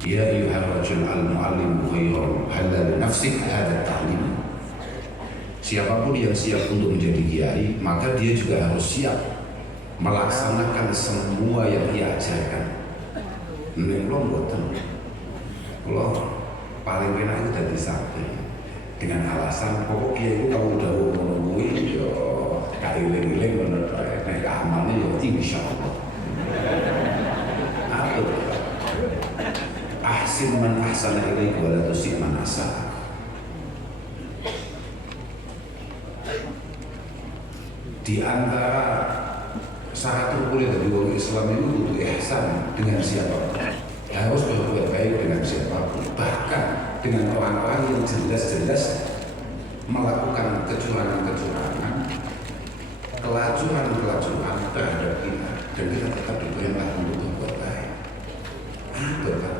Ya ayyuhal rajul al-mu'allim khairun halal nafsik hadha ta'lim. Siapapun yang siap untuk menjadi kiai, maka dia juga harus siap melaksanakan semua yang dia ajarkan. Menurut mboten, kalau paling enak itu dari santri dengan alasan pokok kiai itu kamu udah ngomong yo kailing-iling menurut nek amalnya yo insyaallah. Apa? Ahsin man ahsana ilaika wa la tusi man asaa. Di antara syarat rukun dari orang Islam itu butuh ihsan dengan siapapun. Harus berbuat baik dengan siapapun, bahkan dengan orang-orang yang jelas-jelas melakukan kecurangan-kecurangan, kelacuran-kelacuran terhadap kita, dan kita tetap diperintah untuk berbuat baik. Apa kan?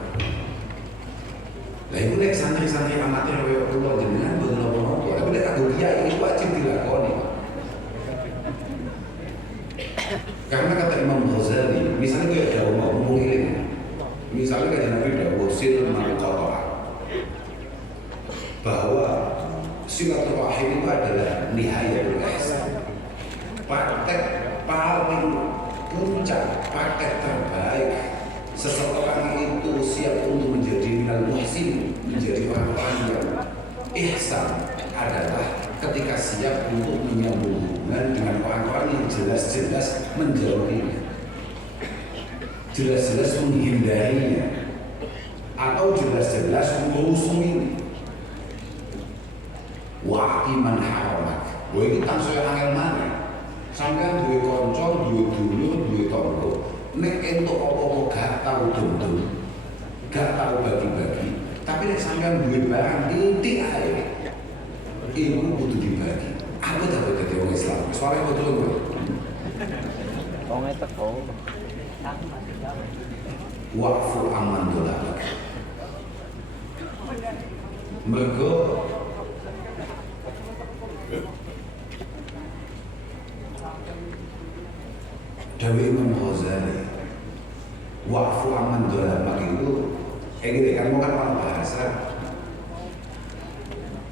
Lah itu nek santri-santri amatir koyo kula jenengan mboten napa-napa, tapi nek kanggo kiai itu wajib dilakoni. Karena kata Imam Ghazali, misalnya kayak ada ngomong ilmu, misalnya kayak Nabi Dawud sil maqata, bahwa silaturahim itu adalah nihayatul ihsan, praktek paling puncak, praktek terbaik seseorang itu siap untuk menjadi minal muhsin, menjadi orang-orang yang ihsan adalah ketika siap untuk menyambung hubungan dengan orang-orang yang jelas-jelas menjauhinya, jelas-jelas menghindarinya, atau jelas-jelas memusuhinya. Waqiman haramak, gue ini tangsel angel mana? Sampai duwe konco, duwe dulur, duwe tonggo, nek entuk apa-apa gak tahu dum-dum, gak tahu bagi-bagi, tapi nek sampean duwe barang titik ae. Ilmu butuh dibagi. Apa dapat dari orang Islam? Soalnya betul gue. Wa'fu amman dolak. Mergo Dawi Imam Ghazali, wa'fu amman dolak itu, ini kan mau kan bahasa.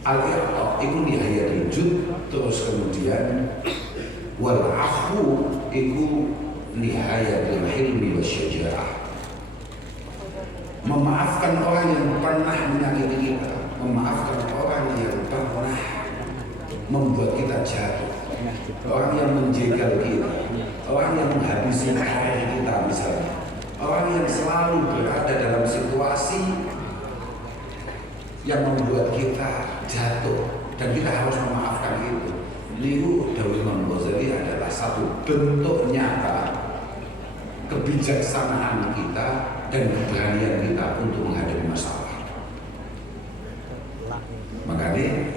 Al-iqta itu nihayatul jud, terus kemudian wal-afu itu nihayatul hilmi wa syaja'ah. Memaafkan orang yang pernah menyakiti kita, memaafkan orang yang pernah membuat kita jatuh, orang yang menjegal kita, orang yang menghabisi karir kita misalnya, orang yang selalu berada dalam situasi yang membuat kita jatuh dan kita harus memaafkan itu. Lihu Dawi Imam Ghazali adalah satu bentuk nyata kebijaksanaan kita dan keberanian kita untuk menghadapi masalah. Makanya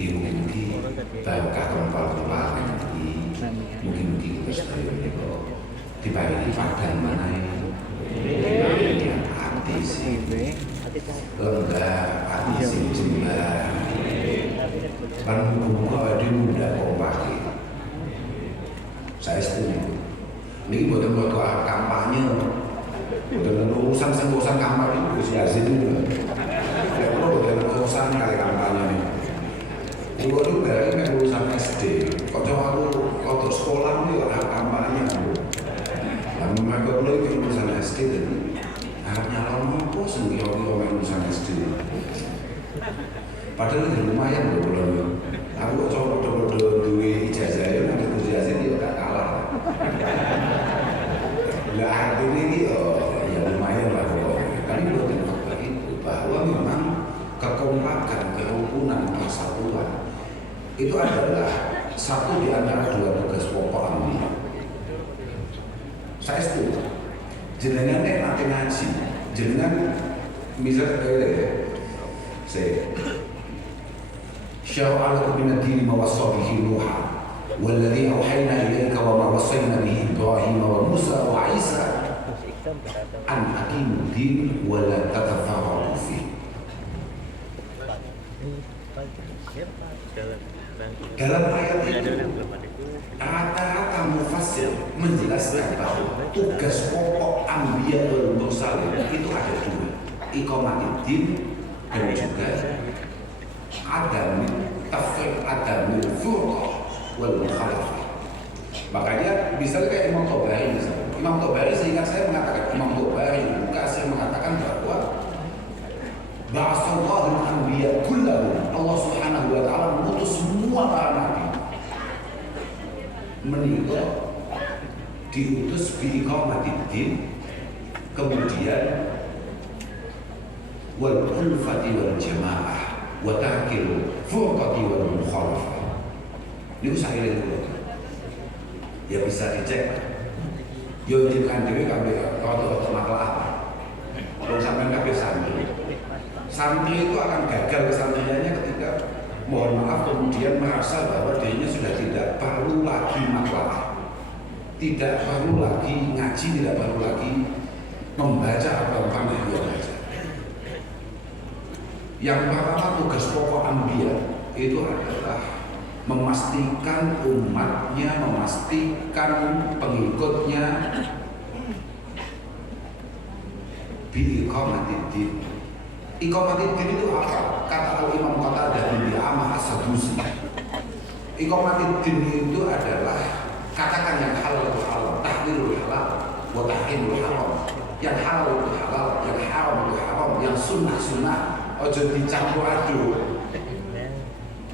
mungkin barokah kempal-kempal mungkin kita sedaya menika diparingi padang mana hati sih lembar, hati sih jembar. Kan muka ada muda kompak. Saya setuju. Ini buat kampanye, bukan urusan kampanye Gus Yazid itu. Ya bukan urusan kali kampanye ini. Dulu itu dari urusan SD. Kok aku waktu sekolah ini orang kampanye. Yang mereka mulai ke urusan SD jadi harapnya lama kok sendiri orang urusan SD. Padahal itu lumayan loh kalau aku kok coba duwe ijazah ya nanti Gus Yazid dia gak kalah. Lah artinya ini ya lumayan lah pokoknya. Tapi buat fakta itu bahwa memang kekompakan, kerukunan, persatuan itu adalah satu di antara dua tugas pokok ambil. Saya setuju. Jenengan nanti ngaji, jenengan misalnya saya syar'a lakum min ad-din ma wassa bihi Nuha walladhi awhayna ilayka wa ma wassayna bihi Ibrahim wa Musa wa Isa an aqimu ad-din wa la tatafarraqu fihi. Dalam ayat itu rata-rata para mufassir menjelaskan bahwa tugas pokok anbiya wal mursalin itu ada dua, iqamatiddin dan juga adamul tafriq, adamul furqah wal mukhalafah. Makanya misalnya kayak Imam Tobari, Imam Tobari seingat saya mengatakan, Imam Tobari Mukatsir mengatakan bahwa ba'atsallahul anbiya kullahum, Allah Subhanahu wa taala mengutus semua para nabi menikah diutus biiqamatiddin, kemudian wal ulfati wal jamaah wa tarkil furqati wal mukhalafah. Niku saya dulu ya bisa dicek. Yo jenengan dhewe kabeh rada masalah apa? Wong sampean kabeh santri. Santri itu akan gagal kesantriannya ketika mohon maaf kemudian merasa bahwa dirinya sudah tidak perlu lagi masalah, tidak perlu lagi ngaji, tidak perlu lagi membaca apa yang dia baca. Yang pertama tugas pokok anbiya itu adalah memastikan umatnya, memastikan pengikutnya biiqamatiddin. Iqamatiddin itu apa? Kata Al-Imam Qatadah bin Di'amah As-Sadusi, iqamatiddin itu adalah katakan yang halal itu halal, tahlilul halal wa tahrimul haram. Yang halal itu halal, yang haram itu haram, yang sunnah sunnah. Ojo dicampur aduk.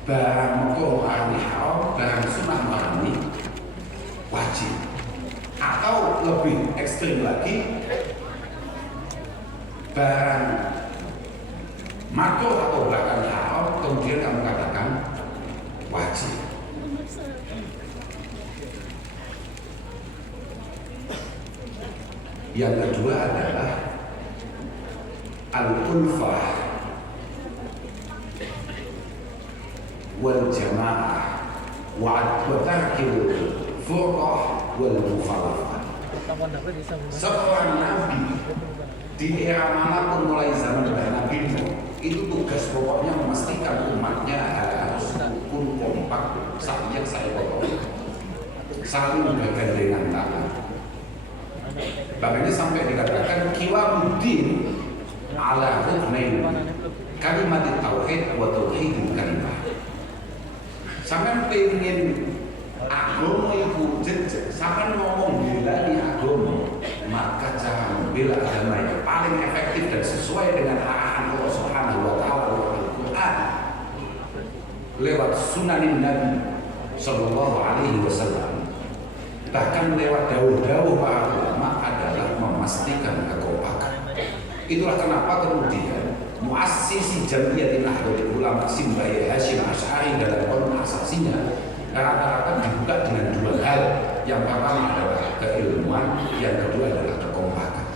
Barang makruh marani haram, barang sunnah marani wajib. Atau lebih ekstrim lagi, barang makruh atau bahkan haram kemudian kamu katakan wajib. Yang kedua adalah al-ulfah wal jamaah wa tarkil furqah wal mukhalafah. Seorang nabi di era manapun mulai zaman Nabi itu tugas pokoknya memastikan umatnya harus rukun, kompak, saling saya potong, saling bergandengan tangan. Bahkan sampai dikatakan qiwamuddin ala ruknain kalimat tauhid wa tauhidul kalimah. Sampai pengen agama itu jejak, sampai ngomong bela di agama, maka cara membela agama yang paling efektif dan sesuai dengan arahan Allah Subhanahu wa taala lewat Al-Qur'an, lewat sunanin Nabi sallallahu alaihi wasallam, bahkan lewat dawuh-dawuh para ulama adalah memastikan kekompakan. Itulah kenapa kemudian muassisi Jamiyatin Nahdlatul Ulama Simbaya Hasyim Asy'ari dalam konten asasinya rata-rata dibuka dengan dua hal. Yang pertama adalah keilmuan, yang kedua adalah kekompakan.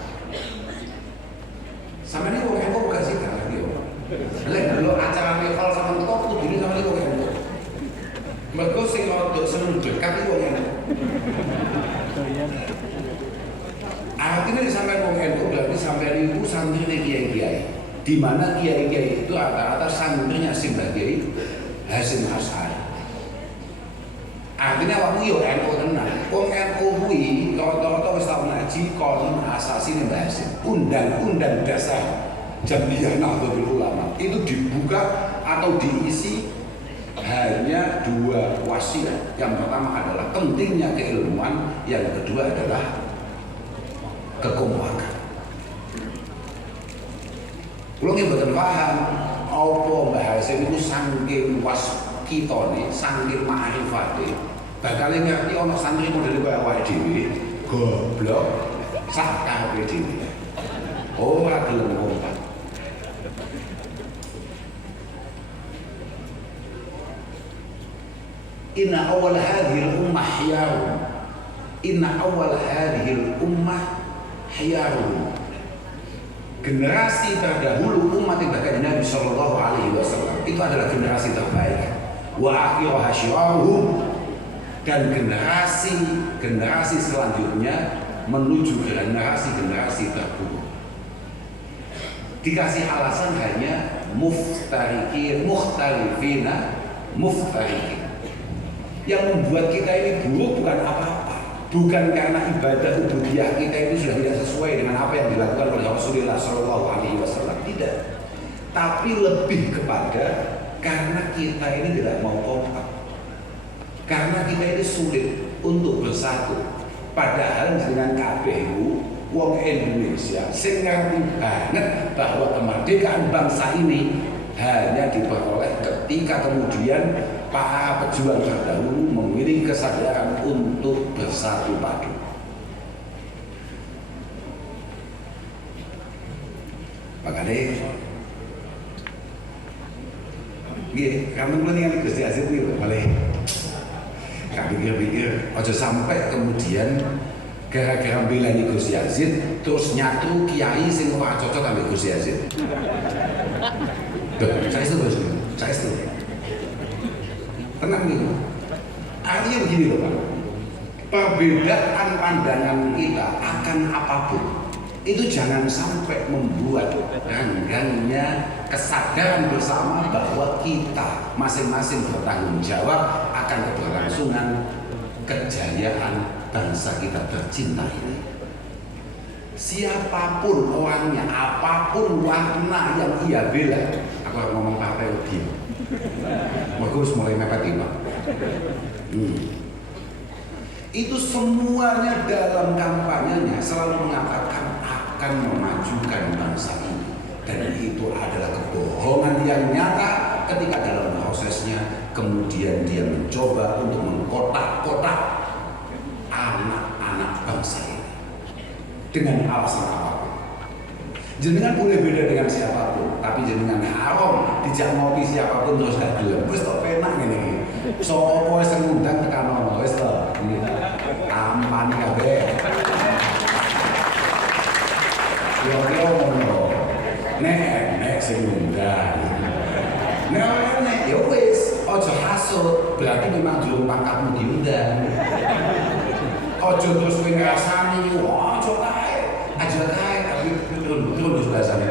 Sama ini kok engko bukan sih kan dia. Lek dulu acara lekol sama top tuh ini sama ini kok engko. Mergo sing rodok seneng dekat iki kok engko. Artinya disampaikan wong NU berarti sampai ibu santri kiai-kiai, di mana kiai-kiai itu rata-rata santrinya Simbah Kiai Hasyim Asy'ari. Artinya waktu yo NU tenan. Wong NU kuwi rata-rata wis tau ngaji konon asasine Mbah Hasyim. Undang-undang dasar Jamiyah Nahdlatul Ulama itu dibuka atau diisi hanya dua wasiat. Yang pertama adalah pentingnya keilmuan, yang kedua adalah kekompakan. Kulo nggih mboten paham apa Mbah Hasyim itu saking waskitane, saking ma'rifate, bakal ngerti ana santri model kaya awake dhewe, goblok sak karepe dhewe. Ora gelem kompak. Inna awal hadhil ummah hiyarun. Inna awal hadhil ummah hiyarun. Generasi terdahulu umat yang bahkan Nabi Shallallahu Alaihi Wasallam itu adalah generasi terbaik. Wa akhiruha syiraruhum, dan generasi selanjutnya menuju generasi terburuk. Dikasih alasan hanya muftarikin, muftarifina, muftarikin. Yang membuat kita ini buruk bukan apa-apa. Bukan karena ibadah ubudiyah kita itu sudah tidak sesuai dengan apa yang dilakukan oleh Rasulullah Shallallahu Alaihi Wasallam, tidak. Tapi lebih kepada karena kita ini tidak mau kompak, karena kita ini sulit untuk bersatu. Padahal dengan KPU, wong Indonesia sing ngerti banget bahwa kemerdekaan bangsa ini hanya diperoleh ketika kemudian para pejuang terdahulu memiliki kesadaran untuk bersatu padu. Makanya, kamu mendingan Gusti Aziz nih, boleh. Kami pikir, ojo sampai kemudian gara-gara bilangnya Gusti Aziz terus nyatu kiai sing ora cocok ambil Gusti Aziz. Saya setuju, saya setuju. Tenang gitu. Artinya begini loh Pak, perbedaan pandangan kita akan apapun itu jangan sampai membuat renggangnya kesadaran bersama bahwa kita masing-masing bertanggung jawab akan keberlangsungan kejayaan bangsa kita tercinta ini. Siapapun orangnya, apapun warna yang ia bela, aku harus ngomong partai lebih. Bagus, mulai mepet ini. Itu semuanya dalam kampanyenya selalu mengatakan akan memajukan bangsa ini, dan itu adalah kebohongan yang nyata ketika dalam prosesnya kemudian dia mencoba untuk mengkotak-kotak anak-anak bangsa ini dengan alasan apapun. Jenengan boleh beda dengan siapapun, tapi jenengan haram dijak ngopi siapapun terus gak gelem. Wis tok penak ngene iki. Sopo sing ngundang tekan ono wis to. Tampani kabeh. Yo ngono. Nek sing ngundang. Nek yo wis aja hasud, berarti memang durung pangkatmu diundang. Aja terus kowe ngrasani, aja kae. Aja kae turun bahasanya.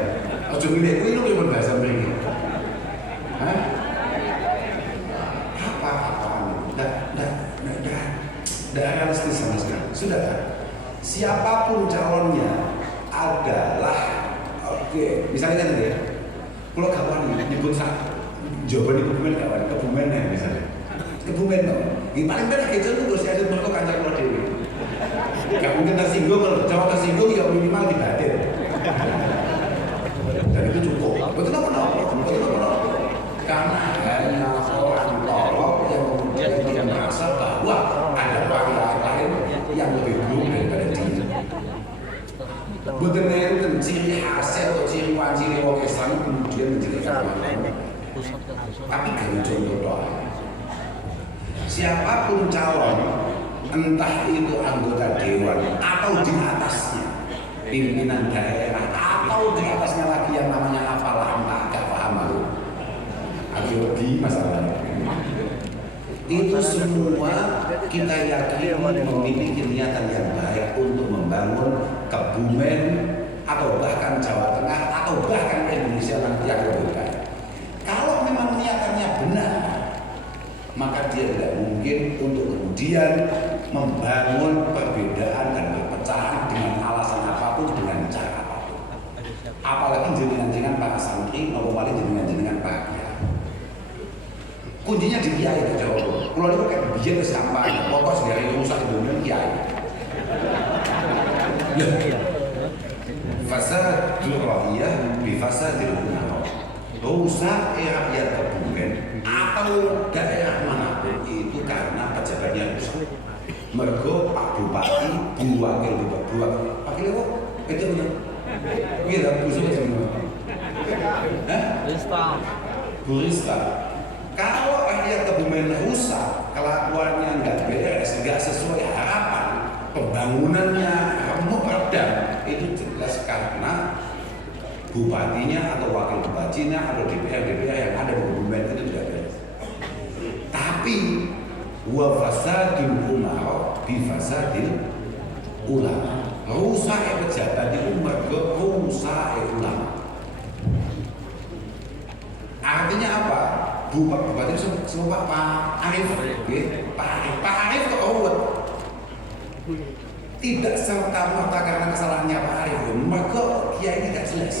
Ojo milih kuwi lu bahasa mriki. Hah? Apa-apaan? Tidak realistis sama sekali. Sudah. Siapapun calonnya adalah misalnya tadi ya. Kalau kawan nyebut jawaban di Kebumen kawan, Kebumen ya misalnya. Kebumen dong. Paling benar kejo tuh Gus Yadid mereka kantor lo dewi. Gak mungkin tersinggung, kalau Jawa tersinggung ya minimal dibatin. Dan itu cukup. Betul apa no? Karena hanya orang tolong yang kemudian dia merasa bahwa ada orang lain yang lebih buruk daripada dia. Betul itu ciri hasil atau ciri wajib orang Islam kemudian menjadikan orang. Tapi gak contoh doang. Siapapun calon, entah itu anggota dewan atau di atasnya pimpinan daerah atau di atasnya lagi yang namanya apalah entah, gak paham aku di masalahnya itu semua kita yakin memiliki niatan yang baik untuk membangun Kebumen atau bahkan Jawa Tengah atau bahkan Indonesia nanti yang lebih baik. Kalau memang niatannya benar, maka dia tidak mungkin untuk kemudian membangun perbedaan dan perpecahan dengan alasan apapun, dengan cara apapun. Apalagi jenengan-jenengan para santri, maupun paling jenengan-jenengan para kiai. Kuncinya di kiai itu jauh. Kalau itu kayak biar wis kampanye, pokok segala rusak Indonesia kiai. Fasadul ra'iyah bi fasadil ummah. Rusak rakyat Kebumen atau daerah manapun itu karena pejabatnya rusak. Mergo Pak Bupati, Bu Wakil Bupati, Wakil kok itu punya. Gila, busuk aja semua. Hah? Bu Rista. Kalau rakyat Kebumen rusak, kelakuannya nggak beres, nggak sesuai harapan, pembangunannya remuk redam, itu jelas karena bupatinya atau wakil bupatinya atau DPR yang ada di Kebumen itu tidak beres. Tapi wa fasadul umara bi fasadil ulama. Rusak pejabat itu mergo rusak ulama. Artinya apa? Bupati semua Pak Arif, Pak Arif kok ruwet. tidak serta-merta karena kesalahannya Pak Arif, maka kiai tidak jelas.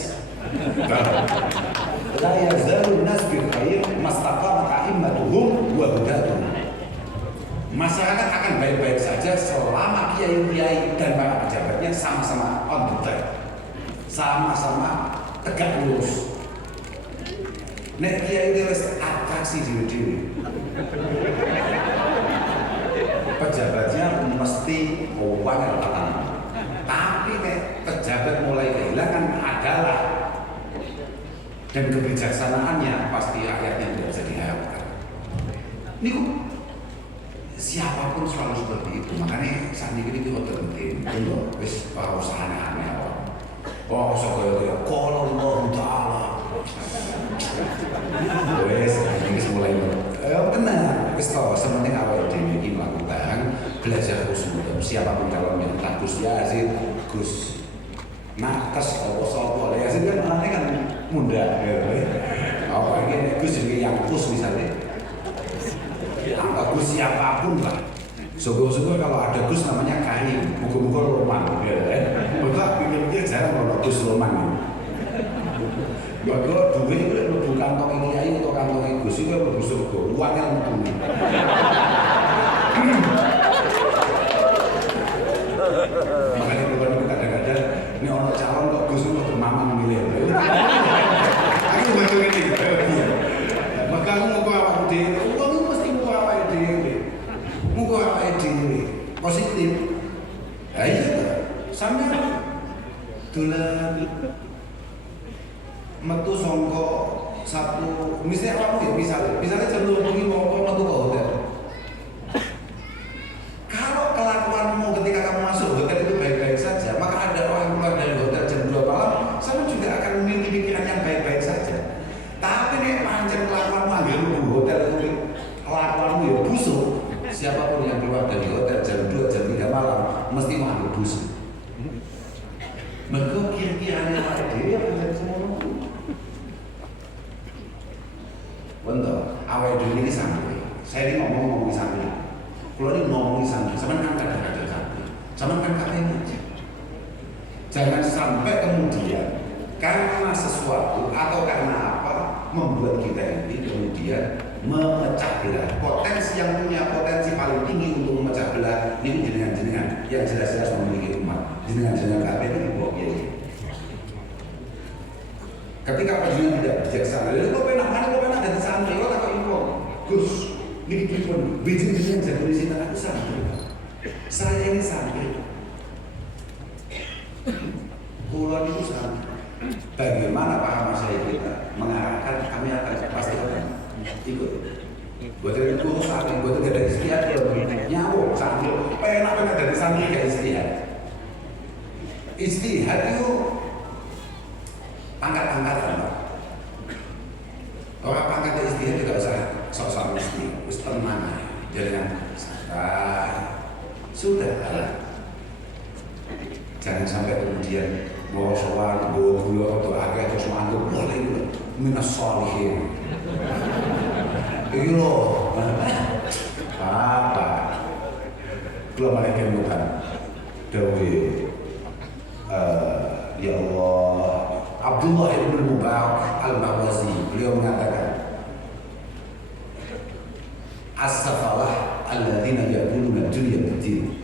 La yazalun nas bil khair mastaqamat a'immatuhum wa hudatuhum. Masyarakat akan baik-baik saja selama kiai-kiai dan para pejabatnya sama-sama on the track, sama-sama tegak lurus. Nek kiai wis atraksi dhewe-dhewe, pejabatnya mesti uang patang. Tapi nek pejabat mulai kehilangan adalah dan kebijaksanaannya, pasti rakyatnya tidak bisa diharapkan. Niku siapapun selalu seperti itu. Makanya saat ini kita penting untuk wis usaha aneh-aneh. Oh, soalnya kalau Allah Taala, wes ini mulai tenang. Wis tahu sementing awal ini melakukan belajar khusnudon. Siapapun calonnya, entah Gus Yazid, Gus Nakes, sopo Yazid kan aneh kan muda. Apa ini Gus juga yang Gus misalnya. Angka Gus siapapun lah. Syukur-syukur kalau ada Gus namanya Karim, muka-muka Roman, ya kan? Maka pikir-pikir jarang kalau Gus Roman. Maka duit itu bukan kantong kiai atau kantong Gus itu lebih surga, uangnya lebih. Makanya bukan kadang-kadang ini orang calon kok Gus itu mamang milih. Aku baca ini, maka aku mau ke apa dia? Muka apa dewe positif. Iya sampai dolan metu songko satu misalnya kamu ya misalnya jam 2 pagi mau metu ke hotel. Kalau kelakuanmu ketika kamu masuk hotel itu baik-baik saja, maka ada orang yang keluar dari hotel jam 2 malam, sama juga akan memiliki pikiran yang baik-baik saja. Tapi nih panjang kelakuanmu ambil hotel itu kelakuanmu ya busuk. Siapapun yang keluar dari hotel jam 2, jam 3 malam mesti mengambil busuk. Mereka kira-kiranya Pak Dewi apa yang semua bentar, awal dulu ini sampai saya ini ngomong sampai kalau ini ngomong sampai sama kan kadang-kadang sampai sama kan katanya aja. Jangan sampai kemudian karena sesuatu atau karena apa membuat kita ini kemudian memecah belah. Potensi yang punya potensi paling tinggi untuk memecah belah ini jenengan-jenengan yang jelas-jelas memiliki umat. Jenengan-jenengan KP itu dibawa kiai. Ketika penjualan tidak bijaksana, lalu kok penak dari santri, kok tak info, Gus, ini pun bijak-bijak jadi di sini aku santri. Saya ini santri. Kulon itu santri. Bagaimana paham saya kita mengarahkan kami akan pasti ikut. Buat dari guru santri, buat dari istihad nyawa santri, penak dari santri ke istihad. Istihad itu pangkat-pangkatan. Orang pangkat istihad tidak usah sok-sok mesti, harus tenang, jangan sudah lah. Jangan sampai kemudian bawa soal, bawa gula atau agak terus mantuk boleh minas solihin. Ini loh, apa? Belum ada kemudian. Dewi, ya Allah, Abdullah ibn Mubarak al-Mawazi, beliau mengatakan, as-safalah alladzina yaquluna dunya bid-din.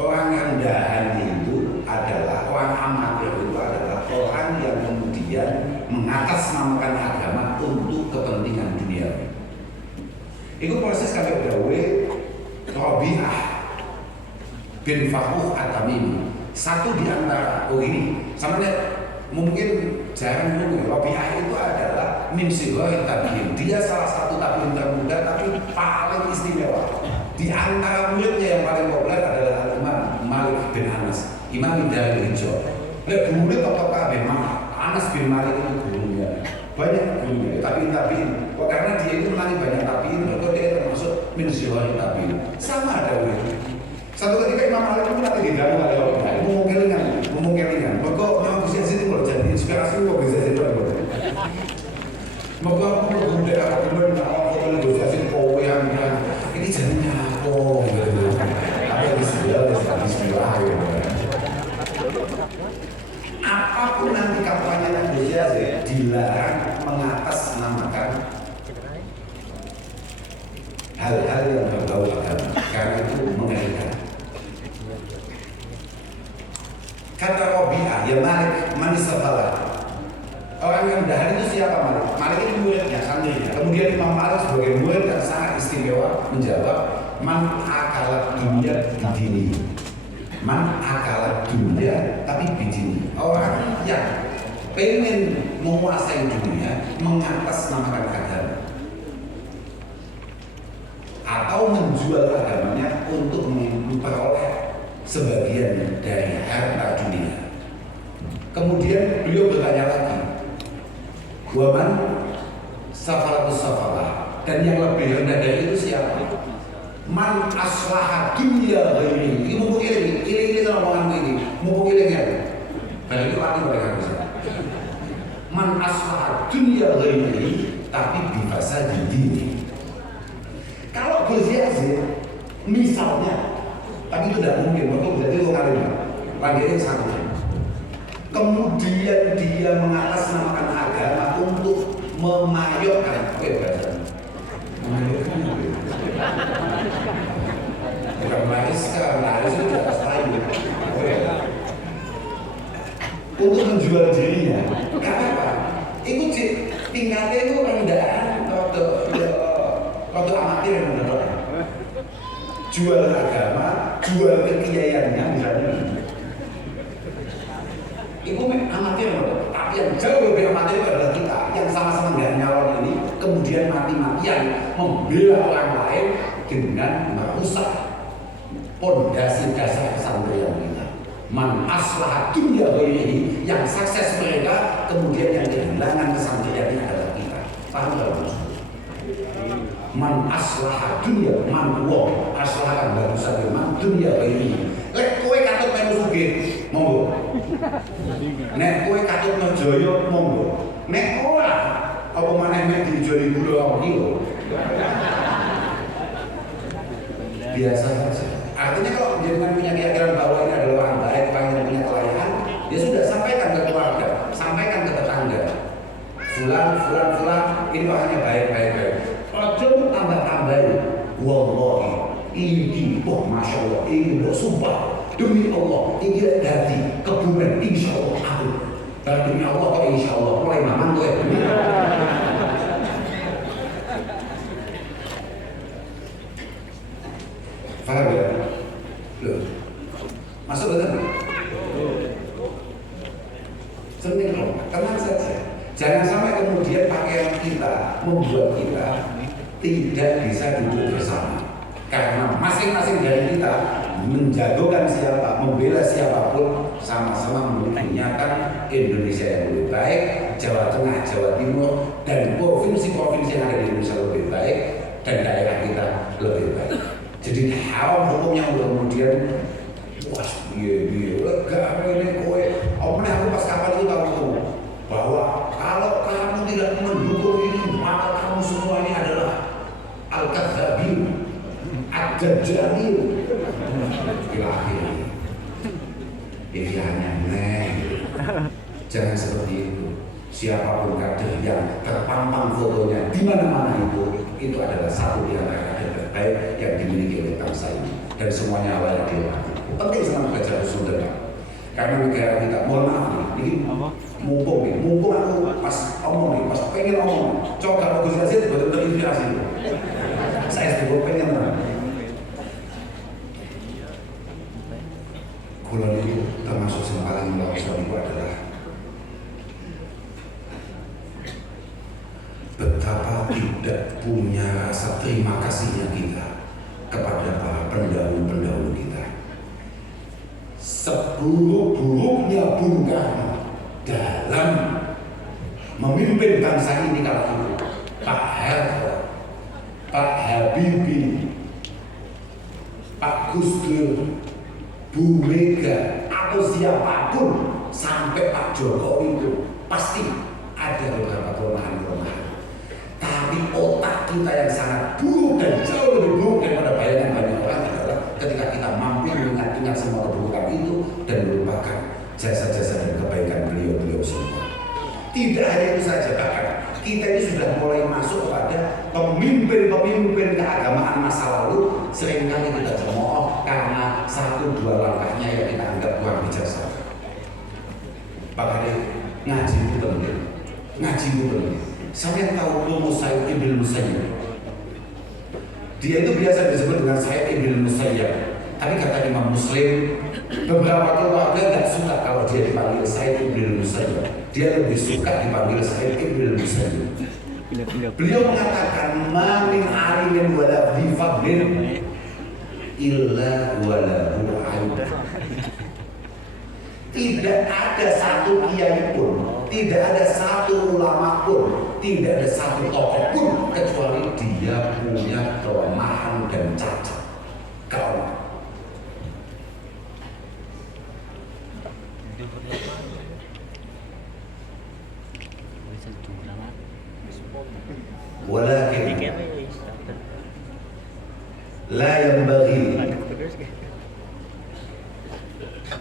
Orang yang dahan itu adalah orang amatir, itu adalah orang yang kemudian mengatasnamakan agama untuk kepentingan dunia. Itu proses kami dawe Rabi'ah bin Fakhuh at-Tamimi. Satu di antara ini, samanya mungkin jarang dulu. Rabi'ah itu adalah min sighari tabi'in. Dia salah satu tabi'in termuda tapi paling istimewa. Di antara muridnya yang paling populer adalah Al-Imam Malik bin Anas, Imam Darul Hijrah. Murid tokoh memang Anas bin Malik itu gurunya, banyak gurunya, tapi karena dia itu menangi banyak tabiin, maka dia termasuk min sighari tabiin. Sama ada murid. Satu ketika Imam Malik itu nanti diganggu oleh orang, ngomong-ngelingan. Maka memang Gus Yazid itu kalau jadi inspirasi kok Gus Yazid itu. Maka aku mau daerah kemudian kalau Gus Yazid kowe yang ini jadinya apa gitu. Apa di sebelah apapun nanti kampanye negosiasi dilarang mengatasnamakan hal-hal yang berbau agama karena itu mengerikan. Kata Robi'ah, ya Malik manisafala. Orang yang mendahari itu siapa Malik? Malik ini muridnya, santrinya. Kemudian Imam Malik sebagai murid yang sangat istimewa menjawab, man akalat dunia bidini. Man akalat dunia tapi bidini. Orang yang pengen menguasai dunia mengatasnamakan agama atau menjual agamanya untuk memperoleh sebagian dari harta dunia. Kemudian beliau bertanya lagi, waman safaratus safarah, dan yang lebih rendah dari itu siapa? Man aslaha dunia ghairi. Ini mumpung ini omongan ini, mumpung ini ya. Dari itu arti mereka bisa. Man aslaha dunia ghairi, tapi bifasa dini. Kalau Gus Yazid, misalnya, tapi itu tidak mungkin, untuk jadi lo kali ini, panggilnya satu. Kemudian dia mengatasnamakan agama untuk memayokkan, oke bahasa, memayokkan, bukan laris itu di atas kayu, untuk menjual dirinya. Kenapa? Itu tingkatnya itu rendahan, waktu amatir benar. Jual agama, jual kekiaiannya misalnya. Itu amatir, tapi yang jauh lebih amatir adalah kita yang sama-sama nggak nyalon ini, kemudian mati-matian membela orang lain dengan merusak pondasi dasar pesantren kita. Man aslah dunia ini yang sukses mereka, kemudian yang kehilangan pesantren adalah kita. Paham nggak maksudnya? Man aslah dunia, man wong aslahan barusan man dunia ini. Lek kowe katut melu sugih, monggo. Nek kowe katut njoyo, monggo. Nek ora, apa maneh nek dijoli gula iki lho. Biasa saja. Artinya kalau jenengan punya keyakinan bahwa ini adalah orang baik, orang yang punya kelayakan, ya sudah sampaikan ke keluarga, sampaikan ke tetangga. Fulan, ini orangnya baik. Ojo tambah-tambahin. Wallahi, ini masya Allah, ini sumpah demi Allah, ini dari kebumen insya Allah aku. Demi Allah kok insya Allah mulai mamang tuh ya. Paham ya? Loh, masuk betul? Seneng dong, tenang saja. Jangan sampai kemudian pakaian kita membuat kita tidak bisa duduk bersama. Karena masing-masing dari kita menjagokan siapa, membela siapapun, sama-sama menginginkan Indonesia yang lebih baik, Jawa Tengah, Jawa Timur, dan provinsi-provinsi yang ada di Indonesia lebih baik, dan daerah kita lebih baik. Jadi haram hukumnya untuk kemudian wah lega ini kowe omongnya aku pas kapan itu tahu bahwa kalau kamu tidak mendukung ini maka kamu semua ini adalah al-kadzabin, ad-dajjalin. Ilahi. Pilihannya jangan seperti itu. Siapapun kader yang terpampang fotonya di mana-mana itu adalah satu di antara kader terbaik yang dimiliki oleh bangsa ini, dan semuanya awalnya dihormati. Penting sama belajar Sunda, karena negara kita, mohon maaf nih, ini mumpung aku pas omong nih, pas pengen omong, coba kalau Gus Yazid betul-betul inspirasi. Saya sendiri pengen banget. Kulon itu termasuk yang paling melakukan itu adalah betapa tidak punya rasa terima kasihnya kita kepada para pendahulu-pendahulu kita. Seburuk-buruknya Bung Karno dalam memimpin bangsa ini kala itu, Pak Harto, Pak Habibie, Pak Gus Dur, Bu Mega, atau siapapun sampai Pak Jokowi itu pasti ada beberapa kelemahan-kelemahan. Tapi otak kita yang sangat buruk dan jauh lebih buruk daripada bayangan banyak orang adalah ketika kita mampu mengingat-ingat semua keburukan itu dan melupakan jasa-jasa dan kebaikan beliau-beliau semua. Tidak hanya itu saja, bahkan kita ini sudah mulai masuk kepada pemimpin-pemimpin keagamaan masa lalu. Seringkali kita cemooh karena 1-2 langkahnya yang kita anggap kurang bijaksana. Makanya ngaji itu penting. Ngaji itu penting. Saya tahu Musayyib Ibn Musayyib. Dia itu biasa disebut dengan Sayyid Ibn Musayyib. Tapi kata Imam Muslim, beberapa keluarga tidak suka kalau dia dipanggil Sayyid Ibn Musayyib. Dia lebih suka dipanggil Sayyid Ibn Musayyib. Beliau mengatakan, "Ma min alimin wala bi fadlin illa wala hu'aib." Tidak ada satu kiai pun, tidak ada satu ulama pun, tidak ada satu tokoh pun kecuali dia punya kelemahan dan cacat. Kau walakin la yanbaghi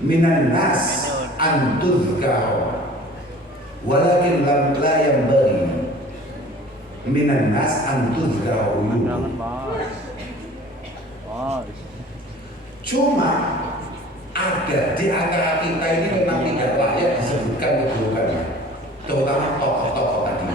minan nas an tuzkara walakin la yanbaghi minan nas an tuzkara uyubuhum. Cuma ada di antara kita ini memang tidak layak disebutkan keburukannya, terutama tokoh-tokoh tadi.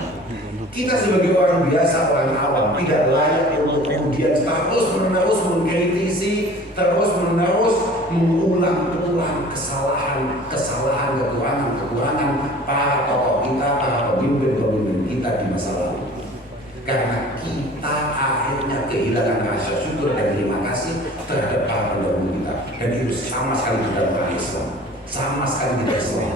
Kita sebagai orang biasa, orang awam, tidak layak untuk kemudian terus-menerus mengkritisi, terus-menerus mengulang-ulang kesalahan, kekurangan para tokoh kita, para pemimpin-pemimpin kita di masa lalu. Karena kita akhirnya kehilangan rasa syukur dan terima kasih terhadap para pendahulu kita, dan itu sama sekali tidak Islam, sama sekali tidak Islam.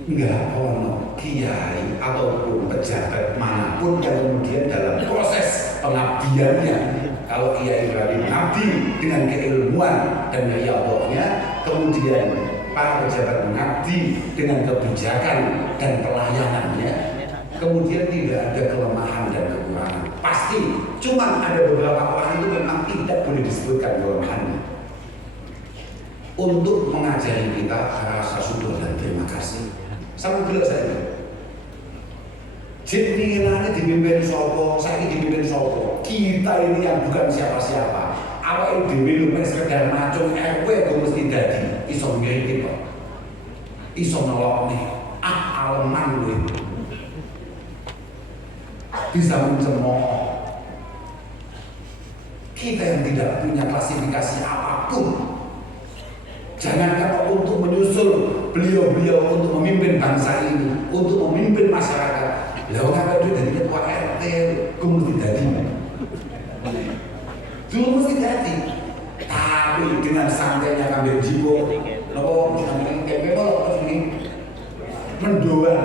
Enggak ono kiai ataupun pejabat manapun yang kemudian dalam proses pengabdiannya, kalau kiai berarti mengabdi dengan keilmuan dan riyadhahnya, kemudian para pejabat mengabdi dengan kebijakan dan pelayanannya, kemudian tidak ada kelemahan dan kekurangan. Pasti, cuma ada beberapa orang itu memang tidak boleh disebutkan kelemahannya, untuk mengajari kita rasa syukur dan terima kasih. Sama gila saya. Jadi ini dipimpin sopo, saya ini dipimpin sopo. Kita ini yang bukan siapa-siapa. Awak ini dipimpin sekedar macung RW itu mesti dadi. Iso ngirit kok. Iso nolok nih. Aleman gue. Bisa mencemooh. Kita yang tidak punya klasifikasi apapun. Jangankan untuk menyusul beliau-beliau untuk memimpin bangsa ini, untuk memimpin masyarakat. Lalu kan itu dari ketua RT, gue mesti jadi. Dulu mesti jadi. Tapi dengan santainya ngambil jiwo, nopo ini mendoan.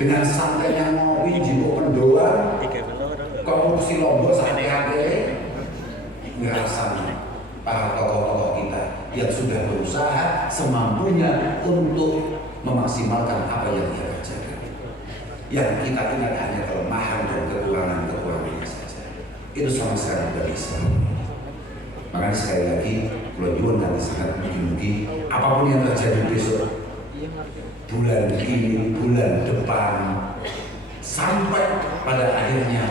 Dengan santainya ngopi jiwo mendoan. Korupsi lombok sampai ngerasa para tokoh-tokoh kita yang sudah berusaha semampunya untuk memaksimalkan apa yang dia kerjakan. Yang kita ingat hanya kelemahan dan kekurangannya saja. Itu sama sekali tidak bisa. Makanya sekali lagi, kalau nyuwun nanti sangat mugi-mugi apapun yang terjadi besok, bulan ini, bulan depan, sampai pada akhirnya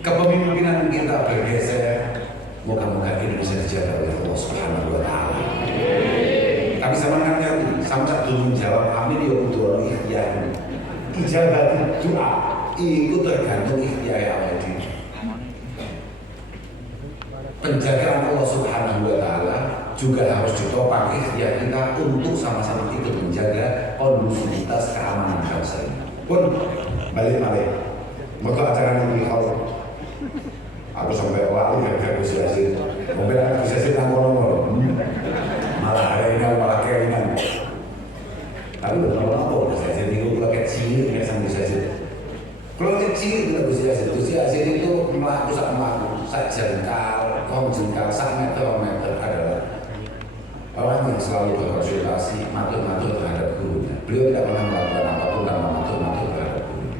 kepemimpinan kita bergeser. Moga-moga Indonesia dijaga oleh Allah Subhanahu wa Ta'ala. Tapi sama dengan sampai dulu menjawab amin ya kudu ikhtiar. Ijabah doa itu tergantung ikhtiar awake. Penjagaan Allah Subhanahu wa Ta'ala juga harus ditopang ikhtiar kita untuk sama-sama ikut menjaga kondusivitas keamanan bangsa ini. Pun balik-balik. Moto acara ini kalau aku sampai lali gak Gus Yazid. Mungkin Gus Yazid nang kono malah keringan, malah keringan. Tapi betul apa Gus Yazid itu kalau kecil nggak sama Gus Yazid. Kalau kecil itu Gus Yazid. Gus Yazid itu melaku sak jengkal, jengkal sak meter adalah orang yang selalu berkonsultasi, matur-matur terhadap gurunya. Beliau tidak pernah melakukan apapun tanpa matur-matur terhadap gurunya.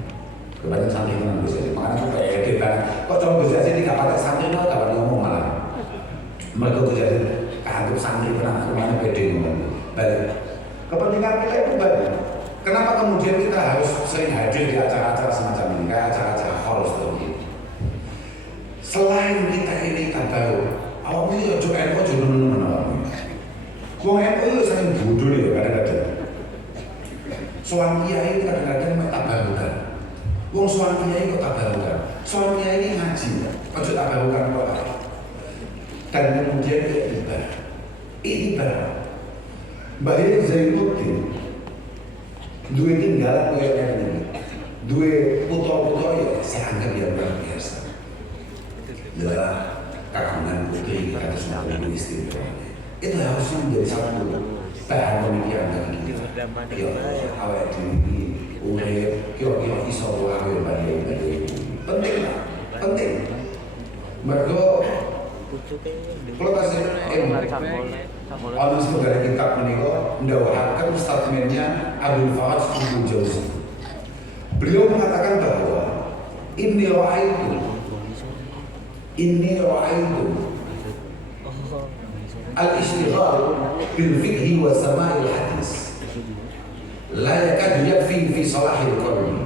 Kebanyakan santri dengan Gus Yazid. Makanya aku kayak banget. Kok coba Gus Yazid tidak pakai santri anggap santri pernah rumahnya pede balik. Kepentingan kita itu balik. Kenapa kemudian kita harus sering hadir di acara-acara semacam ini, kayak acara-acara hall seperti ini? Selain kita ini tahu, awak ini ojo NU ojo nemen-nemen awak. Wong NU sering bodoh ya kadang-kadang. Soal kiai itu kadang-kadang tabarukan. Wong soal kiai kok tabarukan. Soal kiai ini ngaji, ojo tabarukan kok. Dan kemudian itibar. Mbak Yeni Zainuddin dua tinggalan kayak ini, dua putra-putra ya saya anggap yang luar biasa. Adalah kagungan putri kita semua itu istimewa. Itu harusnya menjadi satu bahan pemikiran bagi kita. Ya awal ini urip kira-kira iso wae bagi penting lah, penting. Mergo kalau kasih Alus negara kitab menikah mendawahkan statementnya Abdul Faraj Ibnu Jauzi. Beliau mengatakan bahwa inni ra'aitu al-ishtighal bil fiqhi wa sama'il hadis la yakadu yakfi fi salahil qalbi.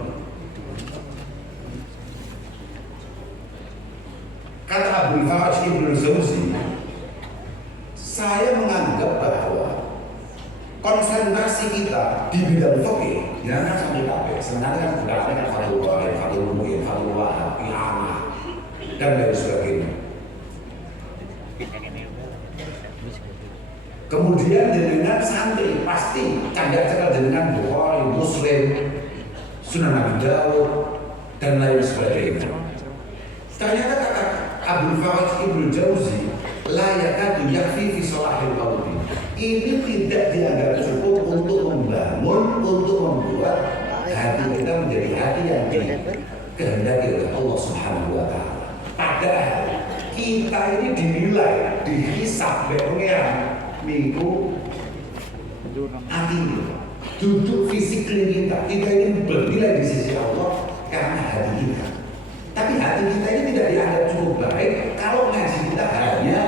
Kata Abdul Faraj Ibnu Jauzi, saya menganggap bahwa konsentrasi kita di bidang fikih, jangan sampai kabeh. Sebenarnya kan budaknya kan Fathul Mu'in, Fathul Wahab, I'anah, dan lain sebagainya. Kemudian dengan santri pasti candar-candar dengan Bukhari, Muslim, Sunan Abi Dawud, dan lain sebagainya. Ternyata kata Abdul Faraj Ibnu Jauzi, la yakadu yakfi fi salahil qalbi. Ini tidak dianggap cukup untuk membangun, untuk membuat hati kita menjadi hati yang dikehendaki oleh Allah Subhanahu wa taala. Padahal kita ini dinilai, dihisab pengeran minggu hati duduk fisik kita ini bernilai di sisi Allah karena hati kita. Tapi hati kita ini tidak dianggap cukup baik kalau ngaji kita hanya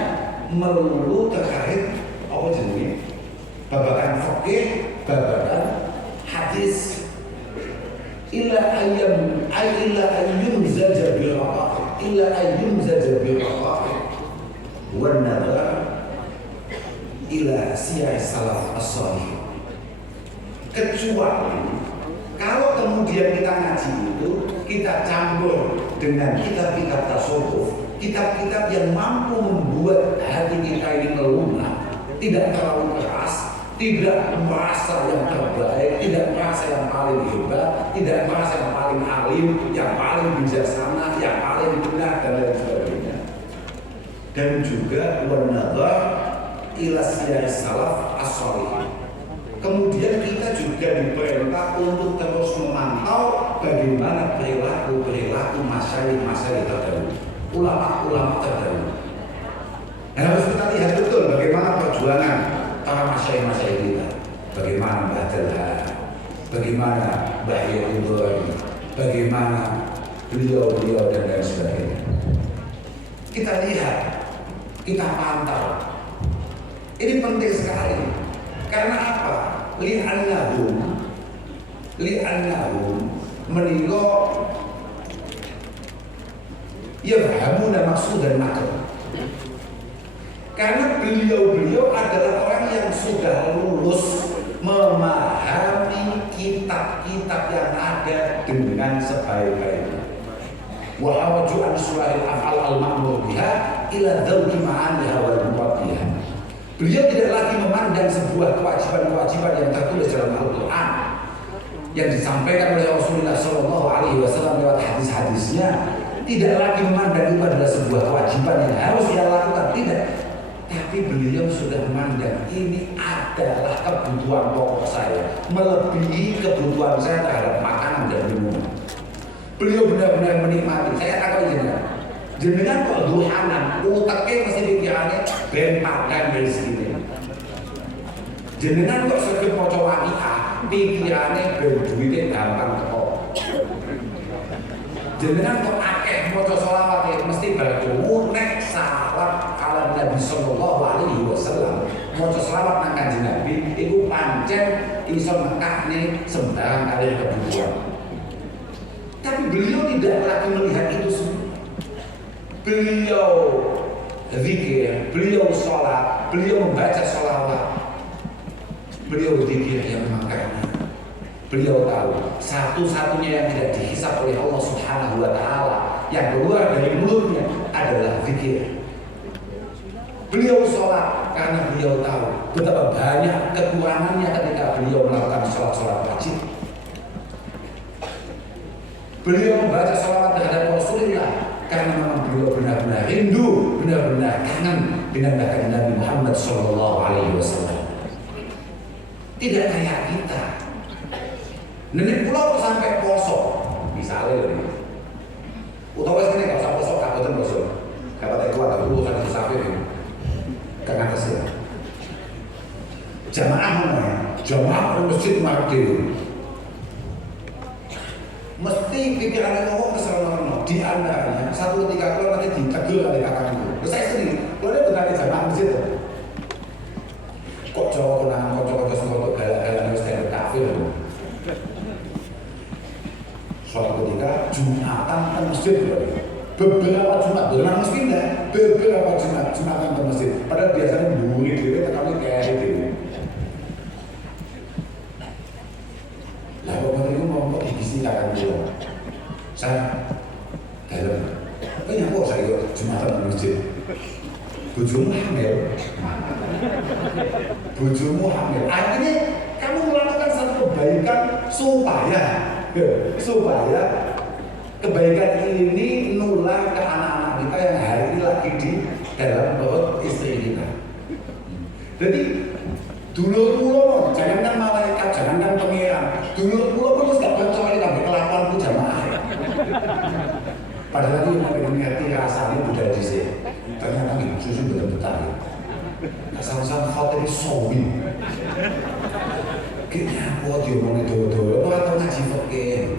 melulu terkait apa jenis babakan fikih, babakan hadis. Illa ayyum zaja bil raqaq, illa ayyum zaja bil raqaq, wan nadar ila siyah salaf as-salih. Kecuali kalau kemudian kita ngaji itu kita campur dengan kitab-kitab tasawuf, kitab-kitab yang mampu membuat hati kita ini melunak, tidak terlalu keras, tidak merasa yang terbaik, tidak merasa yang paling hebat, tidak merasa yang paling alim, yang paling bijaksana, yang paling benar dan lain sebagainya. Dan juga wanadhar ila siyar salaf as-salih. Kemudian kita juga diperintah untuk terus memantau bagaimana perilaku masyayikh terdahulu, ulama-ulama terdahulu. Dan harus kita lihat betul bagaimana perjuangan para masyayikh kita, bagaimana Mbah Dalha, bagaimana Mbah Yudhoi, bagaimana beliau dan lain sebagainya. Kita lihat, kita pantau. Ini penting sekali. Karena apa? Li'annahum menika yafhamuna maksud dan makna. Karena beliau adalah orang yang sudah lulus memahami kitab-kitab yang ada dengan sebaik-baiknya. Wa hawaju an surahil af'al al-ma'mur biha ila dzawqi ma'aniha wal muwaffiha. Beliau tidak lagi memandang sebuah kewajiban-kewajiban yang tertulis dalam Al-Quran yang disampaikan oleh Rasulullah SAW lewat hadis-hadisnya. Tidak lagi memandang itu adalah sebuah kewajiban yang harus dia lakukan, tidak. Tapi beliau sudah memandang ini adalah kebutuhan pokok saya, melebihi kebutuhan saya terhadap makanan dan minuman. Beliau benar-benar menikmati. Saya takut jenengan kok duhanan, uteknya mesti pikirannya ben padang dari sini. Jenengan kok segera maca waqiah, pikirannya ben duitnya gampang kok. Jenengan kok akeh maca sholawat mesti batu nek salat ala Nabi sallallahu alaihi wasallam maca selawat nang Kanjeng Nabi iku pancen iso nekakne sembarang kalian kebutuhan. Tapi beliau tidak lagi melihat itu semua. Beliau zikir, beliau sholat, beliau membaca sholawat, beliau zikir yang makanya beliau tahu satu-satunya yang tidak dihisab oleh Allah Subhanahu wa Ta'ala yang keluar dari mulutnya adalah zikir. Beliau sholat karena beliau tahu betapa banyak kekurangannya ketika beliau melakukan sholat-sholat wajib. Beliau membaca sholawat terhadap Rasulullah karena memang beliau benar-benar rindu, benar-benar kangen dengan baginda Nabi Muhammad Sallallahu Alaihi Wasallam. Tidak kayak kita. Nenek pulau sampai poso, misalnya lagi. Utawa sini kalau sampai poso, kabutan poso. Kabutan kuat, aku kan sampai karena kesel. Jamaah mana? Jamaah masjid Mardin. Mesti pikiran ngomong kesel di antaranya satu ketika kalau nanti ditegur oleh kakakku. Saya sendiri, kalau dia benar di jamaah masjid. Kok Jawa kenangan, kok Jawa kesel, galak-galak harus dari kafir. Suatu ketika Jumatan ke masjid, beberapa Jumat, benar mesti pindah, beberapa Jumatan ke masjid. Padahal biasanya bunyi diri, tetapi kayak gitu. Lah waktu itu mau divisi kakak dulu. Saya dalam, yang kok saya Jumatan ke masjid. Bojomu hamil, bojomu hamil. Akhirnya kamu melakukan satu kebaikan supaya kebaikan ini nular ke anak-anak kita yang hari ini lagi di dalam perut istri kita. Jadi dulur pulau, jangankan malaikat, jangankan pengiran, dulur pulau pun tidak percaya sampai kelakuanku jamaah. Padahal itu yang ngerti rasanya budaya di sini. Ternyata susu betul-betul. Asal-asal khotib sobi. Kayaknya aku diomongin doa-doa, atau ngaji fakir.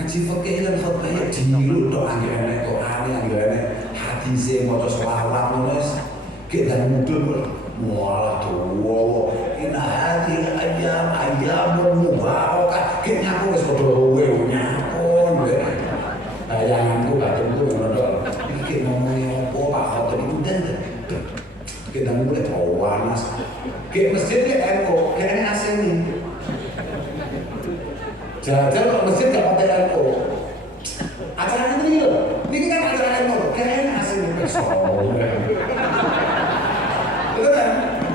Ngaji fakir kan khotibnya dilu doa anggarannya, Qur'annya anggarannya, hadisnya, moco selawat, nulis. Kita mudul, mualah doa. Inna hadil ayam mubarakah. Kayaknya aku harus berdoa, nyapon. Bayanganku, badanku yang nodol. Ini ngomongnya apa, Pak Khotib itu dan kita mulai panas. Kayak masjidnya NU, kayak AC nih. Jalan-jalan ke masjid gak pakai NU. Acaranya ini loh, ini kan acara NU, kayak AC nih. Itu kan,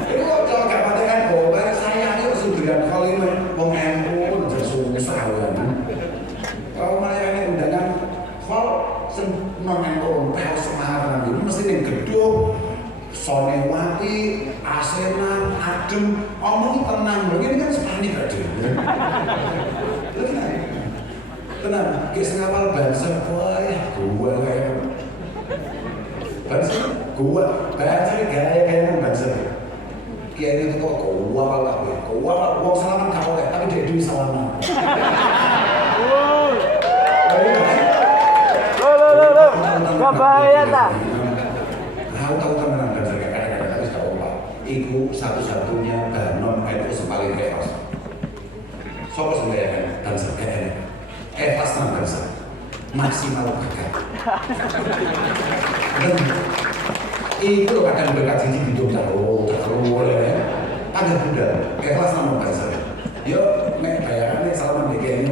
itu kok kalau gak pakai NU, saya ini sudah kalau ini mau NU pun susah kan. Kalau mereka undangan, kalau non-NU, PL Semarang, ini mesti yang gedung. Sonewati, Asenan, adem, omong tenang, begini kan sepanik aja. Tenang, kayak sengawal banser, wah ya, gua kayak banser, gua, banser gaya-gaya banser. Kayak itu kok gua kalau gua salaman kau kayak, tapi dia dulu salaman. Gak bahaya tak? Tahu teman banser kayak tapi gak apa. Iku satu-satunya non NU paling keras. Sopo sembahyang banser kayak pas nang banser maksimal bakat. Dan itu kadang dekat sini hidup terus ya. Ada budal kelas nang banser. Yo nek bayarannya salaman DKI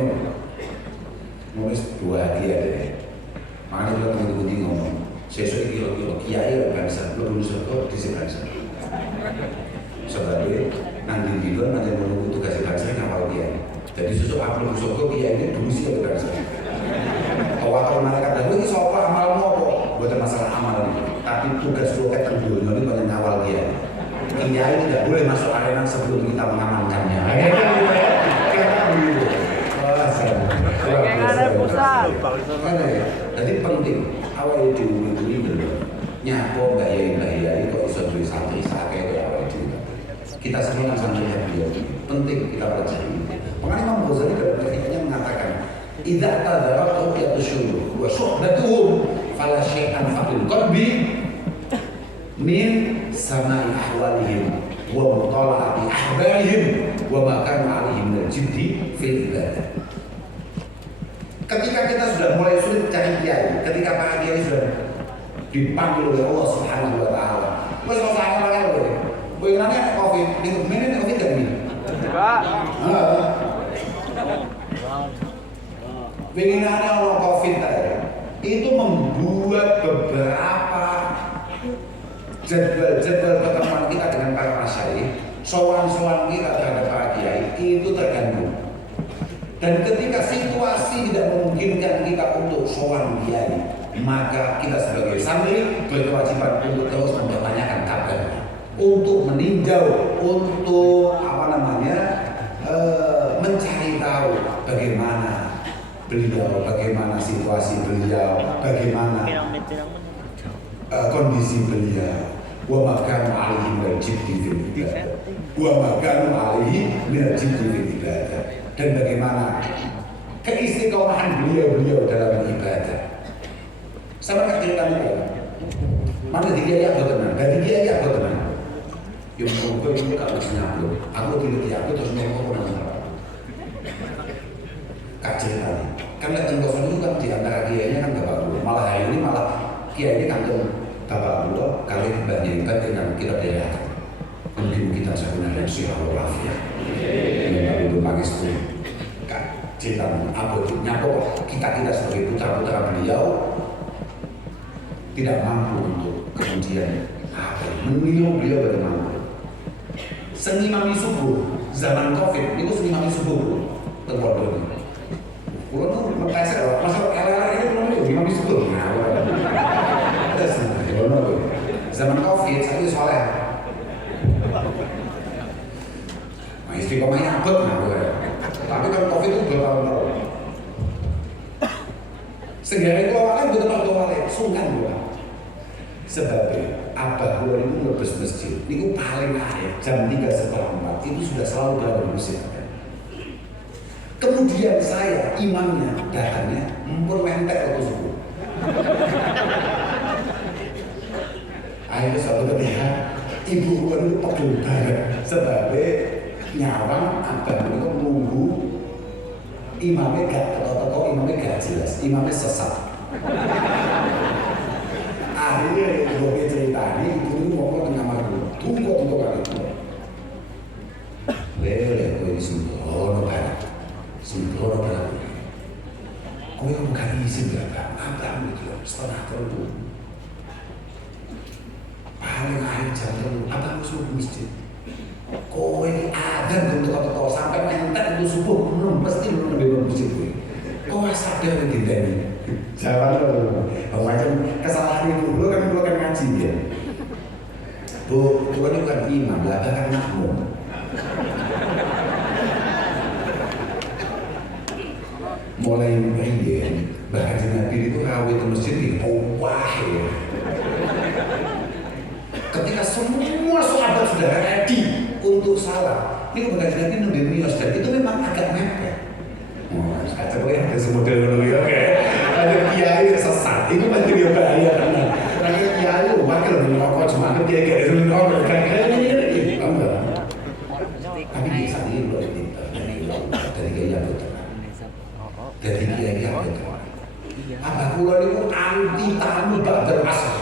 nulis 2 hadiah deh. Makanya juga teman-teman ngomong sesuai kilo-kilo kiai bangsa belum surga di sini bangsa sebabnya nanti juga nanti menunggu tugas bangsa ngawal kiai jadi susu apel surga kiai ini dulu sih ke bangsa awal mereka dahulu ini sopa amalmu apa bukan masalah amal tapi tugas lo keteng dunia ini banyak ngawal kiai tidak boleh masuk arena sebelum kita mengamankannya jadi penting awal itu nyapo mbak yai kok iso duwe santri sakit ya awal itu kita semua santri yang beliau penting kita percaya makanya Imam Ghazali dalam ketikanya mengatakan idza tadara ruqyatus syurur wa syuhdatuhum fala syai'an faqil qalbi min sama'i ahwalihim wa mutala'ati ahbarihim wa ma kanu 'alaihim min jiddi fil ibadah. Ketika kita sudah mulai sulit cari kiai, ketika para kiai sudah dipanggil oleh Allah Subhanahu wa taala. Wes kok salah wae lho. Kowe nanya Covid, ning mene Covid gak ini? Enggak. Heeh. Penginannya orang Covid itu membuat beberapa jadwal pertemuan kita dengan para masyayikh, sowan-sowan kita terhadap para kiai itu terganggu. Dan ketika situasi tidak memungkinkan kita untuk sowan kiai, maka kita sebagai santri berkewajiban untuk terus mempertanyakan kabarnya, untuk meninjau, untuk mencari tahu bagaimana beliau, bagaimana situasi beliau, bagaimana kondisi beliau. Wa ma kanu 'alaihi min jiddi fil ibadah. Wa ma kanu 'alaihi min jiddi fil ibadah. Dan bagaimana keistiqomahan beliau dalam ibadah. Sama nggak cerita itu? Mana di kiai apa teman? Dari kiai apa teman? Yang mengubah itu kalau senyapur, aku tidak diakui terus ngomong apa? Kajian kan lihat tenggosan itu kan di antara kiainya kan bapak gua. Malah hari ini malah kiai ini kantong bapak gua kali banyak dengan kita daerah. Mungkin kita sebenarnya sih Allah wafia. Yang itu pagi sepuluh. Kajian apa itu? Nyapa kita sebagai putra beliau tidak mampu untuk kemudian meniru beliau bagaimana. Seni mami subuh zaman Covid itu seni mami subuh terbodoh. Kalau tuh menteser, masuk era ini belum itu mami subuh. Nah, ada seni. Zaman Covid saya soleh. Nah, istiqomahnya abad tapi kalau Covid itu 2 tahun. Segera itu awalnya betul-betul awalnya sungkan gua. Sebabnya abah gua ini ngebes masjid, ini paling akhir jam 3:04 itu sudah selalu berada di masjid. Kemudian saya imamnya datangnya mumpun mentek waktu subuh. Akhirnya suatu ketika ibu gua itu pegel banget sebabnya nyawang abah gua itu nunggu imamnya gak teko-teko, imamnya gak jelas, imamnya sesat. Akhirnya gue cerita ini, ibu ini ngomong dengan kamar gue, tunggu kali itu. Lele, gue ini sembrono banget. Gue bukan izin gak, abang gitu, setengah terlalu. Paling akhir jam terlalu, abang suruh ke masjid. Kowe ada untuk apa sampai mentek untuk subuh belum pasti belum lebih masjid gue. Kowe sadar tidak ini? Jawab lo, macam kesalahan itu lo kan ngaji ya. Bu, itu kan bukan imam, bahkan makmum. Mulai menghilang, bahkan di Nabi itu rawit di masjid di bawah ya. Ketika semua sahabat sudah ready untuk salah, ini bukan Nabi nunggu mios dan itu memang agak mepet. Oh, saya coba ya, ada semodel dulu ya, oke. Ada kiai sesat, itu pasti dia bahaya karena ada kiai lu wakil dari rokok cuma ada kiai kayak itu rokok kayak ini, enggak. Tapi biasa ini lo dari kiai apa tuh? Dari kiai apa tuh? Abah kula itu anti tamu ba'dal asar.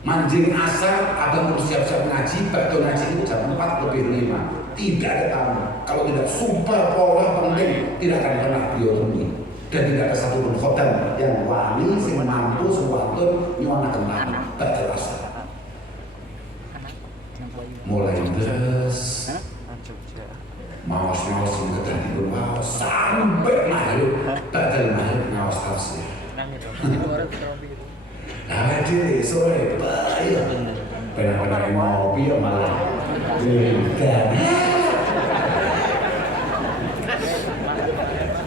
Manjing asar, abang harus siap-siap ngaji, bakdo ngaji itu jam 4:05. Tidak ada tamu. Kalau tidak sumpah pola penting, tidak akan pernah beliau temui. Dan tidak ada satupun khotam yang wani, yang mampu, sesuatu nyuanakan tamu, bakdo asar. Mulai terus, mawas-mawas yang ketertiban mawas sampai maghrib, bakdo maghrib mawas tafsir. Nah, jadi sore bahaya. Benar-benar ngopi ya malah dan